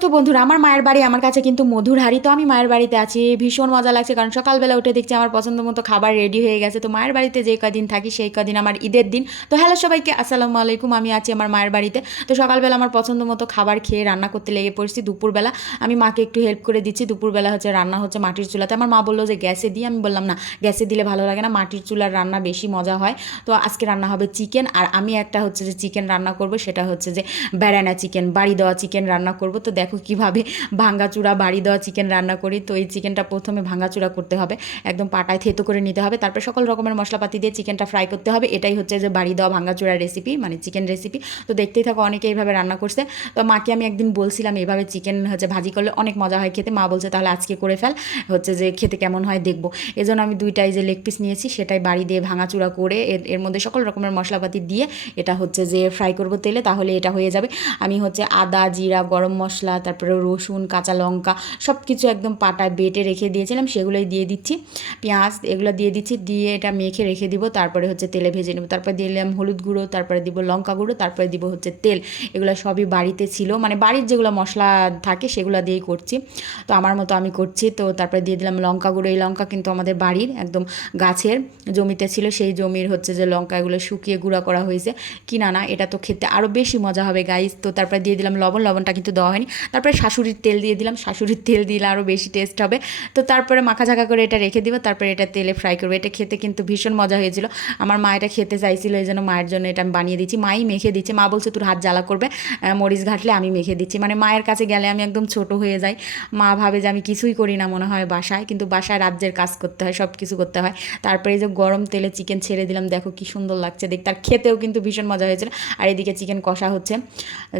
তো বন্ধুরা, আমার মায়ের বাড়ি আমার কাছে কিন্তু মধুর হাঁড়ি। তো আমি মায়ের বাড়িতে আছি, ভীষণ মজা লাগছে, কারণ সকালবেলা উঠে দেখছি আমার পছন্দ মতো খাবার রেডি হয়ে গেছে। তো মায়ের বাড়িতে যে কদিন থাকি সেই কদিন আমার ঈদের দিন। তো হ্যালো সবাইকে, আসসালামু আলাইকুম। আমি আছি আমার মায়ের বাড়িতে। তো সকালবেলা আমার পছন্দ মতো খাবার খেয়ে রান্না করতে লেগে পড়ছি। দুপুরবেলা আমি মাকে একটু হেল্প করে দিচ্ছি। দুপুরবেলা হচ্ছে রান্না হচ্ছে মাটির চুলাতে। আমার মা বললো যে গ্যাসে দিই, আমি বললাম না, গ্যাসে দিলে ভালো লাগে না, মাটির চুলার রান্না বেশি মজা হয়। তো আজকে রান্না হবে চিকেন, আর আমি একটা হচ্ছে যে চিকেন রান্না করব, সেটা হচ্ছে যে বেড়ানা চিকেন, বাড়ি দেওয়া চিকেন রান্না করব। তো দেখো কিভাবে ভাঙ্গাচুরা বাড়ি দেওয়া চিকেন রান্না করি। তো এই চিকেনটা প্রথমে ভাঙ্গাচুরা করতে হবে, একদম পাটায় থেতো করে নিতে হবে, তারপর সকল রকমের মশলাপাতি দিয়ে চিকেনটা ফ্রাই করতে হবে। এটাই হচ্ছে যে বাড়ি দেওয়া ভাঙ্গাচুরা রেসিপি, মানে চিকেন রেসিপি। তো দেখতেই থাকো, অনেকে এইভাবে রান্না করছে। তো মাকে আমি একদিন বলছিলাম এইভাবে চিকেন হচ্ছে ভাজি করলে অনেক মজা হয় খেতে। মা বলছে তাহলে আজকে করে ফেল, হচ্ছে যে খেতে কেমন হয় দেখবো। এজন্য আমি দুইটাই যে লেগ পিস নিয়েছি সেটাই বাড়ি দিয়ে ভাঙাচুরা করে এর মধ্যে সকল রকমের মশলাপাতি দিয়ে এটা হচ্ছে যে ফ্রাই করবো তেলে, তাহলে এটা হয়ে যাবে। আমি হচ্ছে আদা, জিরা, গরম মশলা, তারপরে রসুন, কাঁচা লঙ্কা সব কিছু একদম পাটায় বেটে রেখে দিয়েছিলাম, সেগুলোই দিয়ে দিচ্ছি। পেঁয়াজ এগুলো দিয়ে দিচ্ছি, দিয়ে এটা মেখে রেখে দিব। তারপরে হচ্ছে তেলে ভেজে নেব। তারপরে দিলাম হলুদ গুঁড়ো, তারপরে দিব লঙ্কা গুঁড়ো, তারপরে দিব হচ্ছে তেল। এগুলো সবই বাড়িতে ছিল, মানে বাড়ির যেগুলো মশলা থাকে সেগুলো দিয়েই করছি। তো আমার মতো আমি করছি। তো তারপরে দিয়ে দিলাম লঙ্কা গুঁড়ো। এই লঙ্কা কিন্তু আমাদের বাড়ির একদম গাছের জমিতে ছিল, সেই জমির হচ্ছে যে লঙ্কা, এগুলো শুকিয়ে গুঁড়া করা হয়েছে, কিনা না। এটা তো খেতে আরও বেশি মজা হবে গাইস। তো তারপরে দিয়ে দিলাম লবণ, লবণটা কিন্তু দেওয়া হয়নি। তারপরে শাশুড়ির তেল দিয়ে দিলাম, শাশুড়ির তেল দিলে আরও বেশি টেস্ট হবে। তো তারপরে মাখাঝাকা করে এটা রেখে দিব, তারপরে এটা তেলে ফ্রাই করবো। এটা খেতে কিন্তু ভীষণ মজা হয়েছিল। আমার মা এটা খেতে চাইছিল, এই জন্য মায়ের জন্য এটা আমি বানিয়ে দিচ্ছি। মাই মেখে দিচ্ছে, মা বলছে তোর হাত জ্বালা করবে, মরিচ ঘাটলে আমি মেখে দিচ্ছি। মানে মায়ের কাছে গেলে আমি একদম ছোট হয়ে যাই। মা ভাবে যে আমি কিছুই করি না মনে হয় বাসায়, কিন্তু বাসায় রাজ্যের কাজ করতে হয়, সব কিছু করতে হয়। তারপরে এই যে গরম তেলে চিকেন ছেড়ে দিলাম, দেখো কি সুন্দর লাগছে দেখতে, আর খেতেও কিন্তু ভীষণ মজা হয়েছিল। আর এদিকে চিকেন কষা হচ্ছে,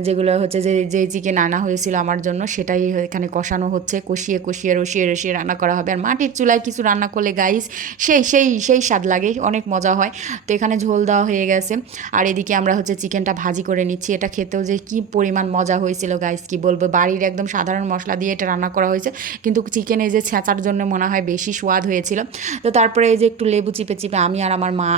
যেগুলো হচ্ছে যে যে চিকেন আনা হয়েছিল আমার জন্য সেটাই এখানে কষানো হচ্ছে, কষিয়ে কষিয়ে রসিয়ে রসিয়ে রান্না করা হবে। আর মাটির চুলায় কিছু রান্না করলে গাইস সেই সেই সেই স্বাদ লাগে, অনেক মজা হয়। তো এখানে ঝোল দেওয়া হয়ে গেছে, আর এদিকে আমরা হচ্ছে চিকেনটা ভাজি করে নিচ্ছি। এটা খেতেও যে কি পরিমাণ মজা হয়েছিল গাইস, কি বলবো, বাড়ির একদম সাধারণ মশলা দিয়ে এটা রান্না করা হয়েছে, কিন্তু চিকেনে যে ছেঁচার জন্য মনে হয় বেশি স্বাদ হয়েছিল। তো তারপরে এই যে একটু লেবু চিপে চিপে আমি আর আমার মা,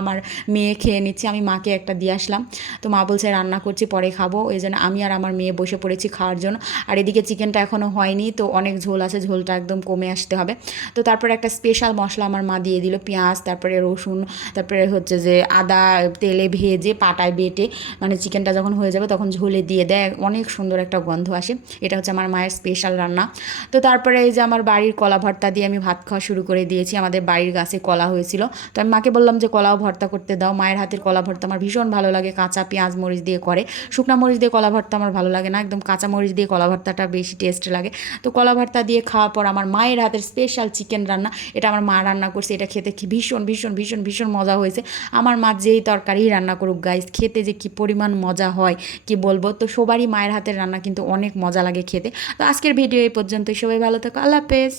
আমার মেয়ে খেয়ে নিচ্ছি। আমি মাকে একটা দিয়ে আসলাম। তো মা বলছে রান্না করছি পরে খাবো, এই জন্য আমি আর আমার মেয়ে বসে পড়েছি খাওয়ার জন্য। আর এদিকে চিকেনটা এখনও হয়নি, তো অনেক ঝোল আছে, ঝোলটা একদম কমে আসতে হবে। তো তারপরে একটা স্পেশাল মশলা আমার মা দিয়ে দিল, পেঁয়াজ, তারপরে রসুন, তারপরে হচ্ছে যে আদা তেলে ভেজে পাটায় বেটে, মানে চিকেনটা যখন হয়ে যাবে তখন ঝোলে দিয়ে দেয়, অনেক সুন্দর একটা গন্ধ আসে। এটা হচ্ছে আমার মায়ের স্পেশাল রান্না। তো তারপরে এই যে আমার বাড়ির কলা ভর্তা দিয়ে আমি ভাত খাওয়া শুরু করে দিয়েছি। আমাদের বাড়ির গাছে কলা হয়েছিল, তো আমি মাকে বললাম যে কলাও ভর্তা করতে দাও। মায়ের হাতের কলা ভর্তা আমার ভীষণ ভালো লাগে, কাঁচা পেঁয়াজ মরিচ দিয়ে করে। শুকনা মরিচ দিয়ে কলা ভর্তা আমার ভালো লাগে না, একদম কাঁচা মরিচ দিয়ে কলা ভর্তাটা বেশি টেস্ট লাগে। তো কলা ভর্তা দিয়ে খাওয়ার পর আমার মায়ের হাতের স্পেশাল চিকেন রান্না, এটা আমার মা রান্না করছে। এটা খেতে কি ভীষণ ভীষণ ভীষণ ভীষণ মজা হয়েছে। আমার মা যেই তরকারি রান্না করুক গাইস, খেতে যে কি পরিমাণ মজা হয় কি বলবো। তো সবারই মায়ের হাতের রান্না কিন্তু অনেক মজা লাগে খেতে। তো আজকের ভিডিও এই পর্যন্তই, সবাই ভালো থাকো, আল্লাহ হাফেজ।